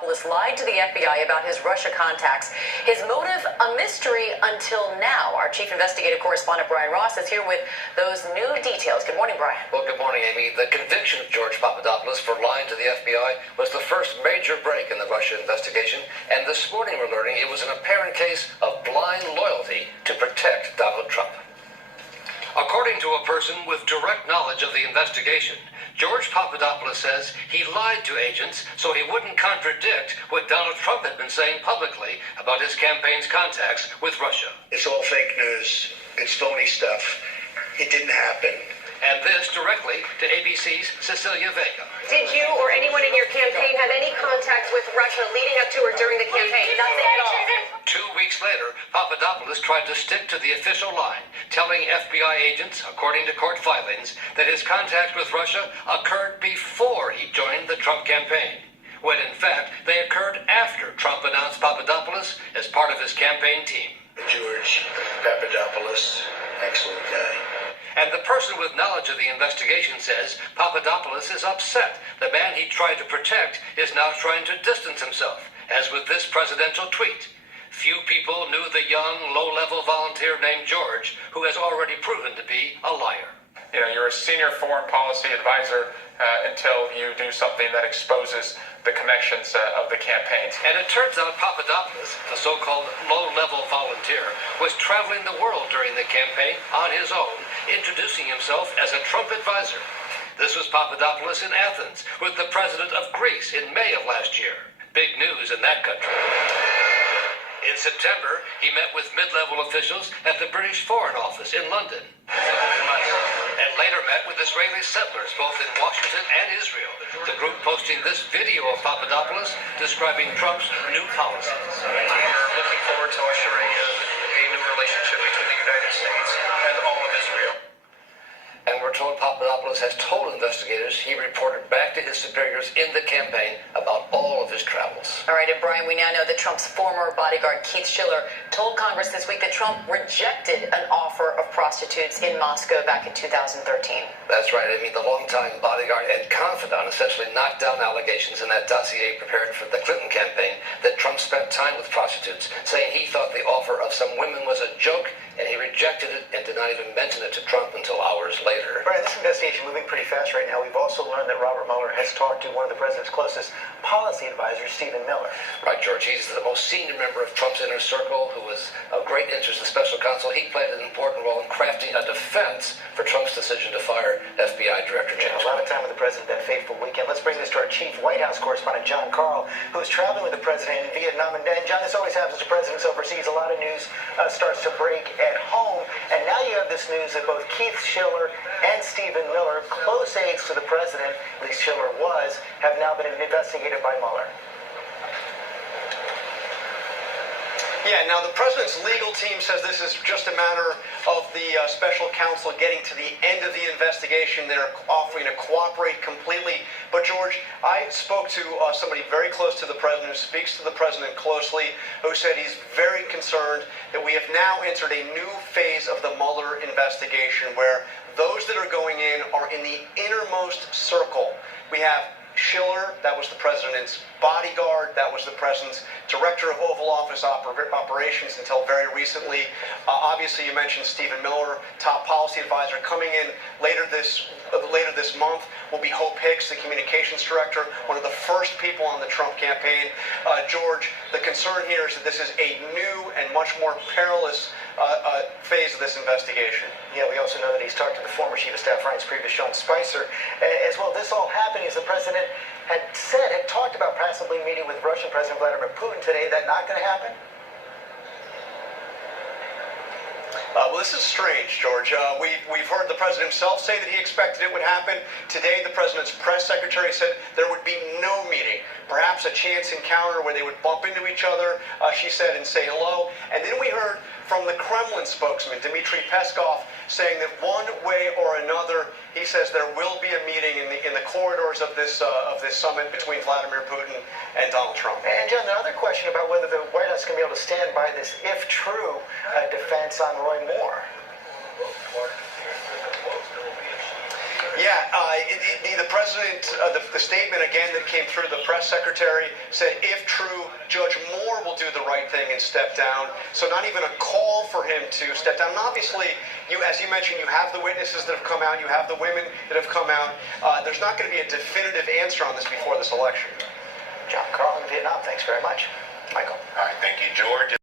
Papadopoulos lied to the FBI about his Russia contacts. His motive, a mystery until now. Our chief investigative correspondent, Brian Ross, is here with those new details. Good morning, Brian. Well, good morning, Amy. The conviction of George Papadopoulos for lying to the FBI was the first major break in the Russia investigation, and this morning we're learning it was an apparent case of blind loyalty to protect Donald Trump. According to a person with direct knowledge of the investigation, George Papadopoulos says he lied to agents so he wouldn't contradict what Donald Trump had been saying publicly about his campaign's contacts with Russia. It's all fake news. It's phony stuff. It didn't happen. And this directly to ABC's Cecilia Vega. Did you or anyone in your campaign have any contact with Russia leading up to or during the campaign? Nothing at all. 2 weeks later, Papadopoulos tried to stick to the official line, telling FBI agents, according to court filings, that his contact with Russia occurred before he joined the Trump campaign, when in fact they occurred after Trump announced Papadopoulos as part of his campaign team. George Papadopoulos, excellent guy. And the person with knowledge of the investigation says Papadopoulos is upset. The man he tried to protect is now trying to distance himself, as with this presidential tweet. Few people knew the young, low-level volunteer named George, who has already proven to be a liar. You know, you're a senior foreign policy advisor until you do something that exposes the connections of the campaigns. And it turns out Papadopoulos, the so-called low-level volunteer, was traveling the world during the campaign on his own, introducing himself as a Trump advisor. This was Papadopoulos in Athens with the president of Greece in May of last year. Big news in that country. In September, he met with mid-level officials at the British Foreign Office in London. And later met with Israeli settlers both in Washington and Israel. The group posting this video of Papadopoulos describing Trump's new policies. We're looking forward to ushering a new relationship between the United States and all of Israel. And we're told Papadopoulos has told investigators he reported back to his superiors in the campaign about all of his travels. All right, and Brian, we now know that Trump's former bodyguard, Keith Schiller, told Congress this week that Trump rejected an offer of prostitutes in Moscow back in 2013. That's right. I mean, the longtime bodyguard and confidant essentially knocked down allegations in that dossier prepared for the Clinton campaign that Trump spent time with prostitutes, saying he thought the offer of some women was a joke, and he rejected it and did not even mention it to Trump until hours later. Brian, this investigation moving pretty fast right now. We've also learned that Robert Mueller has talked to one of the president's closest policy advisors, Stephen Miller. Right, George. He's the most senior member of Trump's inner circle, who was of great interest as special counsel. He played an important role in crafting a defense for Trump's decision to fire FBI Director James. A lot of time with the president that fateful weekend. Let's bring this to our chief White House correspondent, John Karl, who is traveling with the president in Vietnam. And John, this always happens to presidents overseas. A lot of news starts to break at home. And now you have this news that both Keith Schiller and Stephen Miller, close aides to the president, at least Schiller was, have now been investigated by Mueller. Yeah, now the president's legal team says this is just a matter of the special counsel getting to the end of the investigation. They're offering to cooperate completely. But George, I spoke to somebody very close to the president, who speaks to the president closely, who said he's very concerned that we have now entered a new phase of the Mueller investigation where those that are going in are in the innermost circle. We have Schiller, that was the president's bodyguard, that was the president's director of Oval Office operations until very recently. Obviously, you mentioned Stephen Miller, top policy advisor. Coming in later this month will be Hope Hicks, the communications director, one of the first people on the Trump campaign. George, the concern here is that this is a new and much more perilous phase of this investigation. Yeah, we also know that he's talked to the former chief of staff, Ryan's previous Sean Spicer, as well. This all happening as the president had talked about possibly meeting with Russian President Vladimir Putin today. That not going to happen? Well, this is strange, George. We've heard the president himself say that he expected it would happen. Today, the president's press secretary said there would be no meeting, perhaps a chance encounter where they would bump into each other, she said, and say hello. And then we heard from the Kremlin spokesman, Dmitry Peskov, saying that one way or another, he says there will be a meeting in the corridors of this summit between Vladimir Putin and Donald Trump. And John, the other question about whether the White House can be able to stand by this, if true, defense on Roy Moore. Yeah, The president, the statement again that came through the press secretary said, if true, Judge Moore will do the right thing and step down. So not even a call for him to step down. And obviously, as you mentioned, you have the witnesses that have come out, you have the women that have come out. There's not going to be a definitive answer on this before this election. John Carl in Vietnam, thanks very much. Michael. All right, thank you, George.